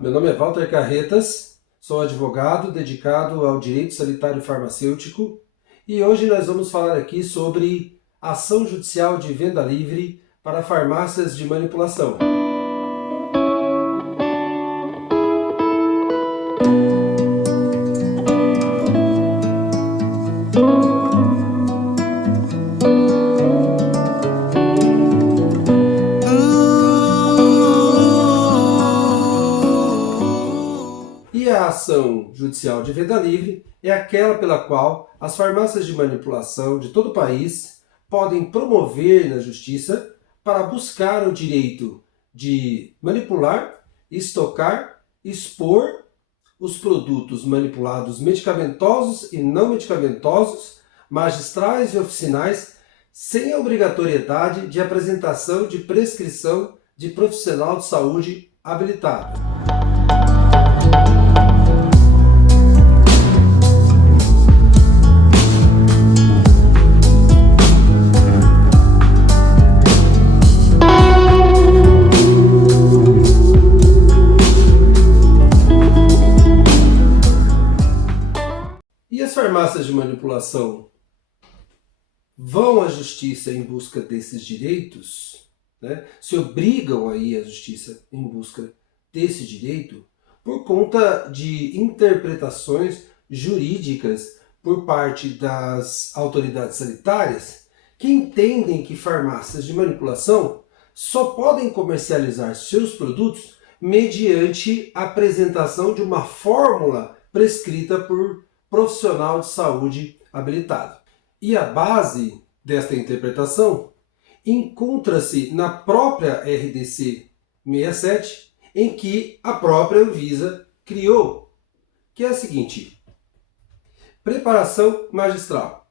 meu nome é Walter Carretas, sou advogado dedicado ao direito sanitário e farmacêutico e hoje nós vamos falar aqui sobre ação judicial de venda livre para farmácias de manipulação. E a ação judicial de venda livre é aquela pela qual as farmácias de manipulação de todo o país podem promover na justiça para buscar o direito de manipular, estocar, expor os produtos manipulados medicamentosos e não medicamentosos, magistrais e oficinais, sem a obrigatoriedade de apresentação de prescrição de profissional de saúde habilitado. E as farmácias de manipulação vão à justiça em busca desses direitos, né? Se obrigam a ir à justiça em busca desse direito por conta de interpretações jurídicas por parte das autoridades sanitárias que entendem que farmácias de manipulação só podem comercializar seus produtos mediante a apresentação de uma fórmula prescrita por profissional de saúde habilitado. E a base desta interpretação encontra-se na própria RDC 67, em que a própria Anvisa criou, que é a seguinte: preparação magistral.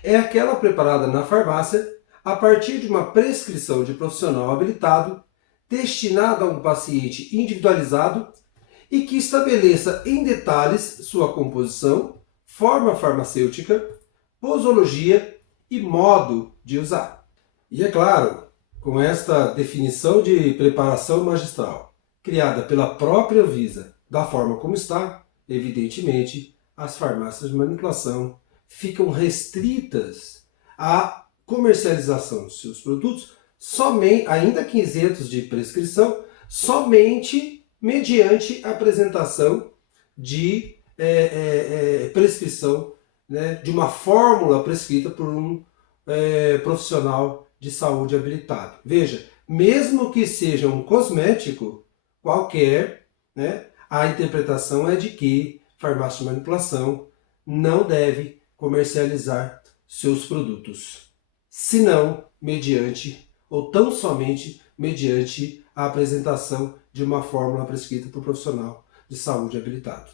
É aquela preparada na farmácia a partir de uma prescrição de profissional habilitado, destinada a um paciente individualizado e que estabeleça em detalhes sua composição, forma farmacêutica, posologia e modo de usar. E é claro, com esta definição de preparação magistral, criada pela própria Anvisa, da forma como está, evidentemente, as farmácias de manipulação ficam restritas à comercialização de seus produtos, somente, ainda que isentos de prescrição, somente mediante a apresentação de prescrição, né, de uma fórmula prescrita por um profissional de saúde habilitado. Veja, mesmo que seja um cosmético qualquer, né, a interpretação é de que farmácia de manipulação não deve comercializar seus produtos, senão mediante ou tão somente mediante a apresentação de uma fórmula prescrita por profissional de saúde habilitado.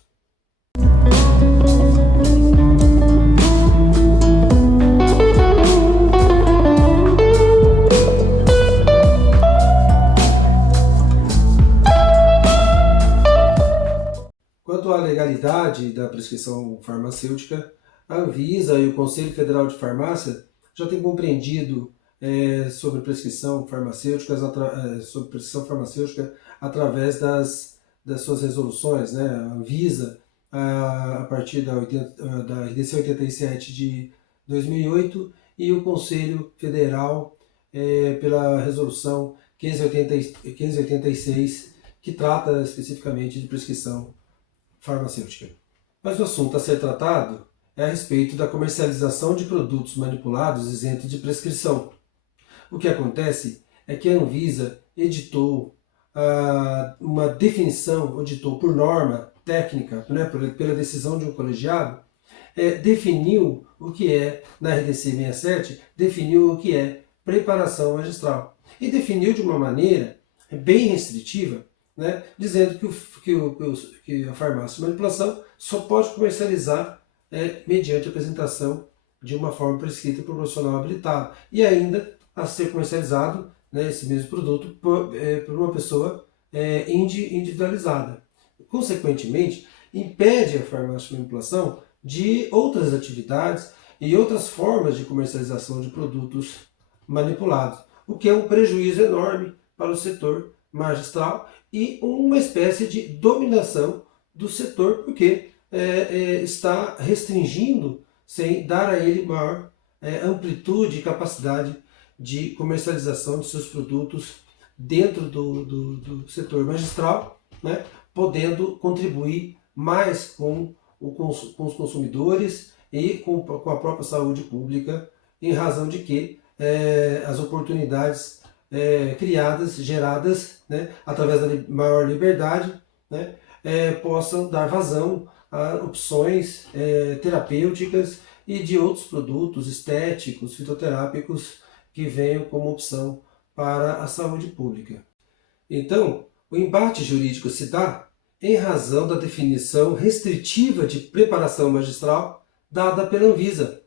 Quanto à legalidade da prescrição farmacêutica, a Anvisa e o Conselho Federal de Farmácia já têm compreendido sobre prescrição farmacêutica através das suas resoluções, né? A Anvisa, a partir da RDC 87 de 2008 e o Conselho Federal pela resolução 1586, que trata especificamente de prescrição farmacêutica. Mas o assunto a ser tratado é a respeito da comercialização de produtos manipulados isentos de prescrição. O que acontece é que a Anvisa editou uma definição, editou por norma técnica, né, pela decisão de um colegiado, definiu o que é, na RDC 67, definiu o que é preparação magistral. E definiu de uma maneira bem restritiva, né, dizendo que a farmácia de manipulação só pode comercializar mediante a apresentação de uma forma prescrita por um profissional habilitado. E ainda a ser comercializado, né, esse mesmo produto por uma pessoa individualizada. Consequentemente, impede a farmácia de manipulação de outras atividades e outras formas de comercialização de produtos manipulados, o que é um prejuízo enorme para o setor magistral e uma espécie de dominação do setor, porque está restringindo, sem dar a ele maior amplitude e capacidade de comercialização de seus produtos dentro do setor magistral, né, podendo contribuir mais com os consumidores e com a própria saúde pública, em razão de que as oportunidades criadas, geradas, né, através da maior liberdade, né, possam dar vazão a opções terapêuticas e de outros produtos estéticos, fitoterápicos, que venham como opção para a saúde pública. Então, o embate jurídico se dá em razão da definição restritiva de preparação magistral dada pela Anvisa,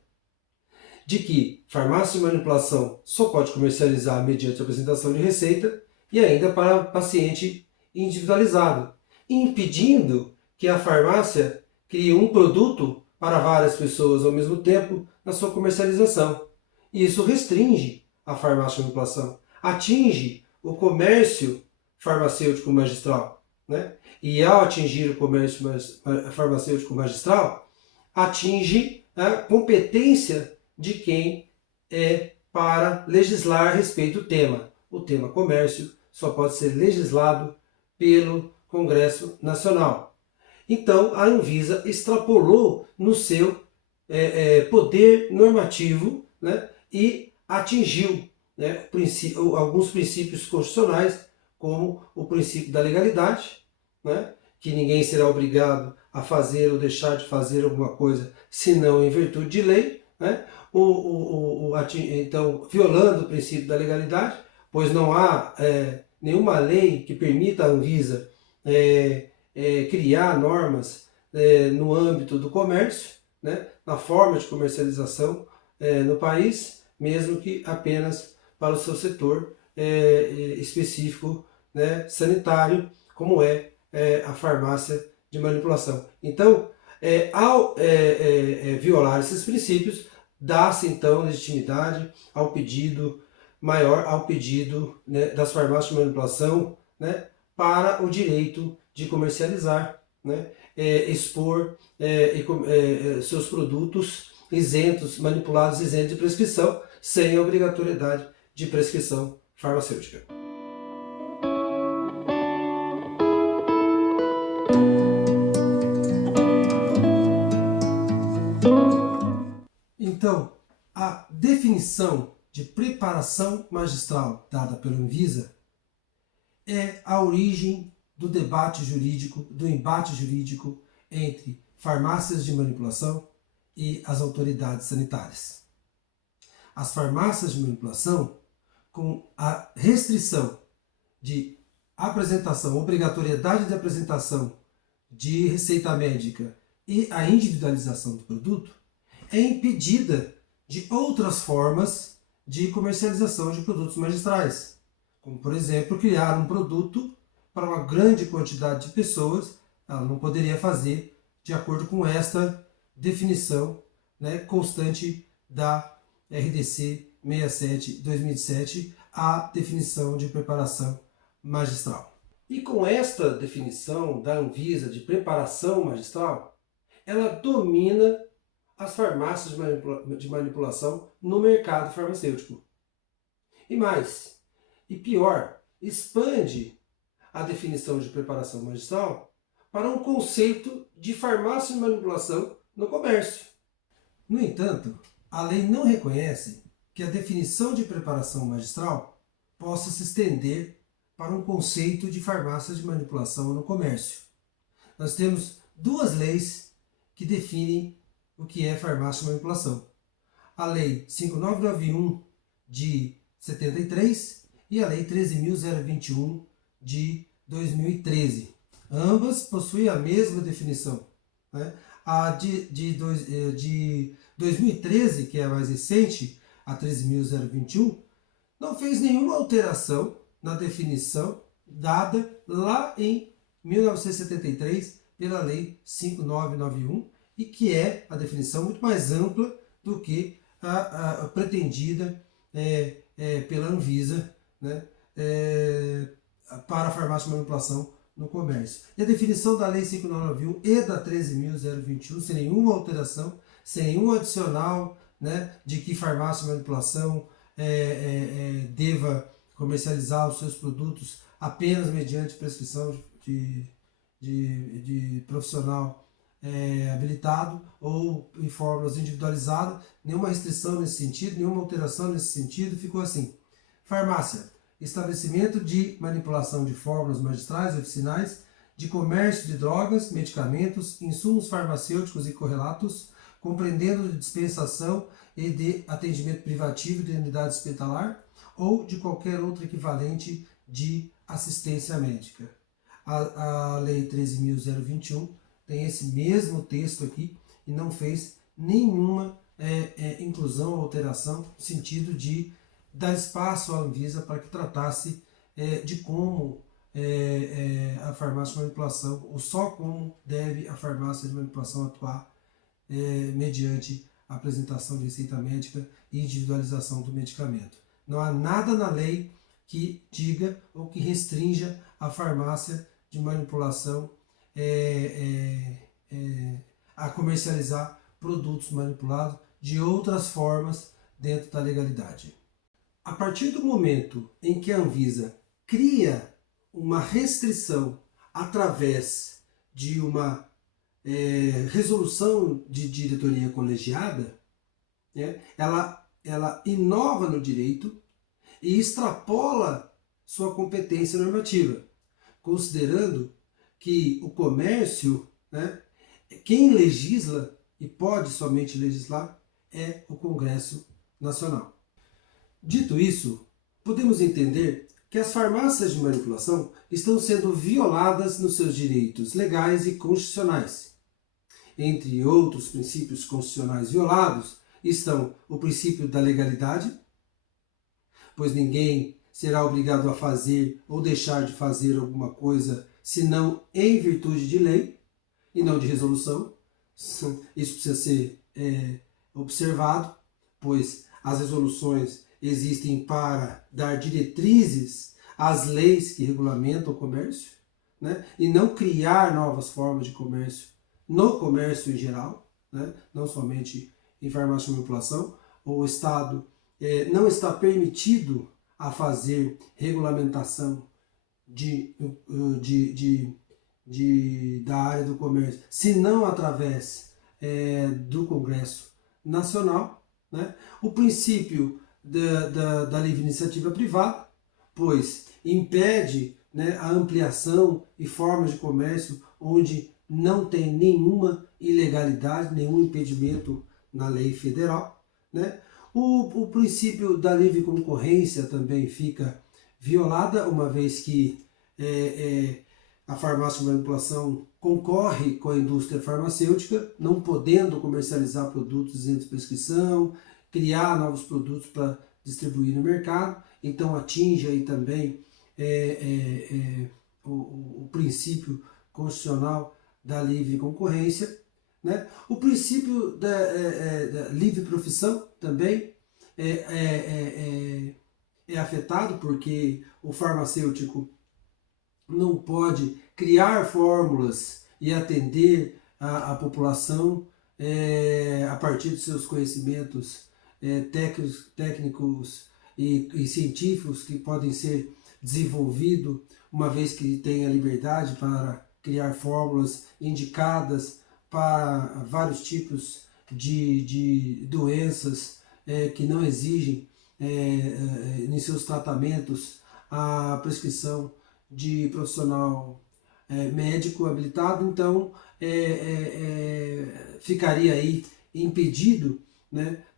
de que farmácia de manipulação só pode comercializar mediante apresentação de receita e ainda para paciente individualizado, impedindo que a farmácia crie um produto para várias pessoas ao mesmo tempo na sua comercialização. E isso restringe a farmácia de manipulação, atinge o comércio farmacêutico magistral, né? E ao atingir o comércio farmacêutico magistral, atinge a competência de quem é para legislar a respeito do tema. O tema comércio só pode ser legislado pelo Congresso Nacional. Então, a Anvisa extrapolou no seu poder normativo, né, e atingiu, né, alguns princípios constitucionais, como o princípio da legalidade, né, que ninguém será obrigado a fazer ou deixar de fazer alguma coisa senão em virtude de lei, né? Então, violando o princípio da legalidade, pois não há nenhuma lei que permita à Anvisa criar normas no âmbito do comércio, né, na forma de comercialização no país, mesmo que apenas para o seu setor específico, né, sanitário, como a farmácia de manipulação. Então, ao violar esses princípios, dá-se então legitimidade ao pedido maior, ao pedido, né, das farmácias de manipulação, né, para o direito de comercializar, né, expor seus produtos isentos, manipulados, isentos de prescrição, sem a obrigatoriedade de prescrição farmacêutica. Então, a definição de preparação magistral dada pela Anvisa é a origem do debate jurídico, do embate jurídico entre farmácias de manipulação e as autoridades sanitárias. As farmácias de manipulação, com a restrição de apresentação, obrigatoriedade de apresentação de receita médica e a individualização do produto, é impedida de outras formas de comercialização de produtos magistrais, como, por exemplo, criar um produto para uma grande quantidade de pessoas. Ela não poderia fazer de acordo com esta definição, né, constante da RDC 67/2007, a definição de preparação magistral. E com esta definição da Anvisa de preparação magistral, ela domina as farmácias de manipulação no mercado farmacêutico. E mais, e pior, expande a definição de preparação magistral para um conceito de farmácia de manipulação no comércio. No entanto, a lei não reconhece que a definição de preparação magistral possa se estender para um conceito de farmácia de manipulação no comércio. Nós temos duas leis que definem o que é farmácia de manipulação. A Lei 5.991 de 73 e a Lei 13.021 de 2013. Ambas possuem a mesma definição, né? A de 2013, que é a mais recente, a 13.021, não fez nenhuma alteração na definição dada lá em 1973 pela Lei 5.991, e que é a definição muito mais ampla do que a pretendida pela Anvisa, né, para a farmácia de manipulação no comércio. E a definição da Lei 5.991 e da 13.021, sem nenhuma alteração, sem nenhum adicional, né, de que farmácia de manipulação deva comercializar os seus produtos apenas mediante prescrição de profissional habilitado ou em fórmulas individualizadas, nenhuma restrição nesse sentido, nenhuma alteração nesse sentido, ficou assim. Farmácia, estabelecimento de manipulação de fórmulas magistrais e oficinais, de comércio de drogas, medicamentos, insumos farmacêuticos e correlatos, compreendendo de dispensação e de atendimento privativo de unidade hospitalar ou de qualquer outro equivalente de assistência médica. A Lei 13.021 tem esse mesmo texto aqui e não fez nenhuma inclusão ou alteração no sentido de dar espaço à Anvisa para que tratasse de como a farmácia de manipulação, ou só como deve a farmácia de manipulação atuar mediante a apresentação de receita médica e individualização do medicamento. Não há nada na lei que diga ou que restrinja a farmácia de manipulação a comercializar produtos manipulados de outras formas dentro da legalidade. A partir do momento em que a Anvisa cria uma restrição através de uma resolução de diretoria colegiada, ela inova no direito e extrapola sua competência normativa, considerando que o comércio, quem legisla e pode somente legislar é o Congresso Nacional. Dito isso, podemos entender que as farmácias de manipulação estão sendo violadas nos seus direitos legais e constitucionais. Entre outros princípios constitucionais violados estão o princípio da legalidade, pois ninguém será obrigado a fazer ou deixar de fazer alguma coisa senão em virtude de lei e não de resolução. Isso precisa ser observado, pois as resoluções existem para dar diretrizes às leis que regulamentam o comércio, e não criar novas formas de comércio no comércio em geral, não somente em farmácia de manipulação. O Estado não está permitido a fazer regulamentação da área do comércio, senão através do Congresso Nacional. O princípio da livre iniciativa privada, pois impede a ampliação e formas de comércio onde não tem nenhuma ilegalidade, nenhum impedimento na lei federal. O princípio da livre concorrência também fica violada, uma vez que a farmácia de manipulação concorre com a indústria farmacêutica, não podendo comercializar produtos dentro de prescrição, criar novos produtos para distribuir no mercado. Então atinge aí também o princípio constitucional da livre concorrência. O princípio da livre profissão também é afetado, porque o farmacêutico não pode criar fórmulas e atender a população a partir de seus conhecimentos técnicos e científicos que podem ser desenvolvidos, uma vez que tem a liberdade para criar fórmulas indicadas para vários tipos de doenças que não exigem em seus tratamentos a prescrição de profissional médico habilitado. Então ficaria aí impedido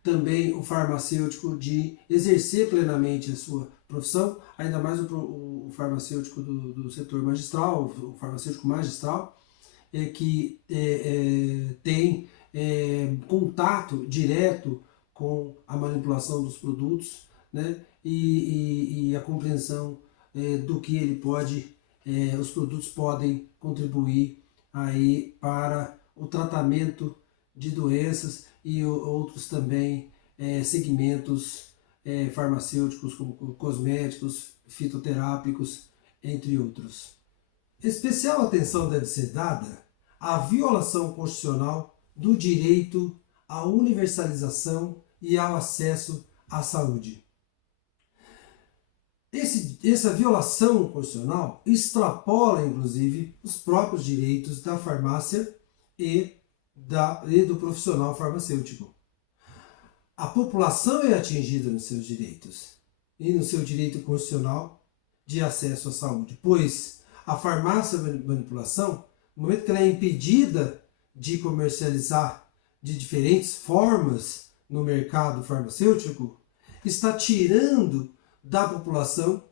também o farmacêutico de exercer plenamente a sua profissão, ainda mais o farmacêutico do setor magistral, o farmacêutico magistral, que tem contato direto com a manipulação dos produtos, e a compreensão do que ele pode, os produtos podem contribuir aí para o tratamento de doenças e outros também segmentos farmacêuticos, como cosméticos, fitoterápicos, entre outros. Especial atenção deve ser dada à violação constitucional do direito à universalização e ao acesso à saúde. Essa violação constitucional extrapola, inclusive, os próprios direitos da farmácia e do profissional farmacêutico. A população é atingida nos seus direitos e no seu direito constitucional de acesso à saúde, pois a farmácia manipulação, no momento que ela é impedida de comercializar de diferentes formas no mercado farmacêutico, está tirando da população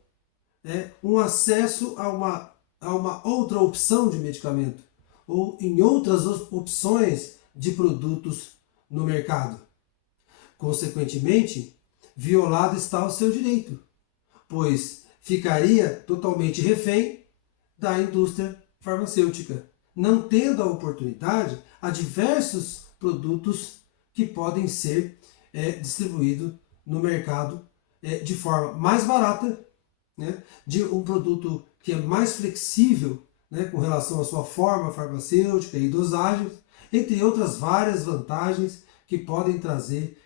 um acesso a uma outra opção de medicamento ou em outras opções de produtos no mercado. Consequentemente, violado está o seu direito, pois ficaria totalmente refém da indústria farmacêutica, não tendo a oportunidade a diversos produtos que podem ser distribuídos no mercado de forma mais barata, de um produto que é mais flexível com relação à sua forma farmacêutica e dosagens, entre outras várias vantagens que pode trazer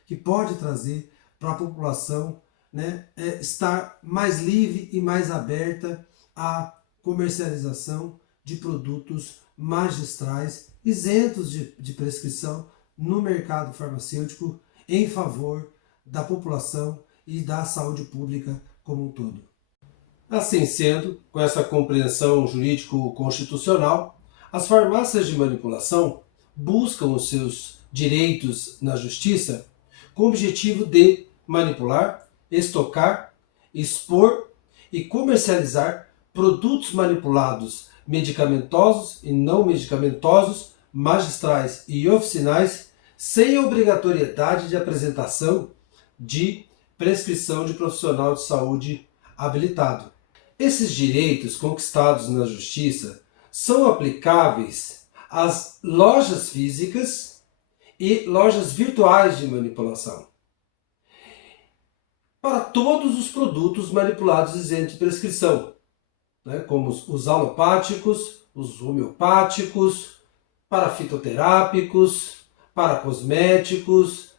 para a população estar mais livre e mais aberta à comercialização de produtos magistrais isentos de prescrição no mercado farmacêutico em favor da população e da saúde pública como um todo. Assim sendo, com essa compreensão jurídico-constitucional, as farmácias de manipulação buscam os seus direitos na justiça com o objetivo de manipular, estocar, expor e comercializar produtos manipulados medicamentosos e não medicamentosos, magistrais e oficinais, sem obrigatoriedade de apresentação de prescrição de profissional de saúde habilitado. Esses direitos conquistados na justiça são aplicáveis às lojas físicas e lojas virtuais de manipulação, para todos os produtos manipulados isentos de prescrição, como os alopáticos, os homeopáticos, para fitoterápicos, para cosméticos,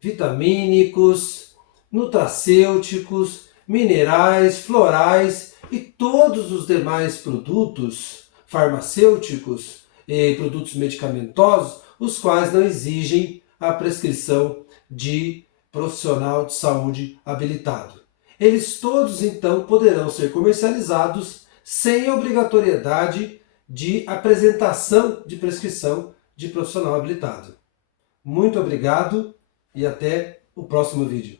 vitamínicos, nutracêuticos, minerais, florais e todos os demais produtos farmacêuticos e produtos medicamentosos, os quais não exigem a prescrição de profissional de saúde habilitado. Eles todos, então, poderão ser comercializados sem obrigatoriedade de apresentação de prescrição de profissional habilitado. Muito obrigado e até o próximo vídeo.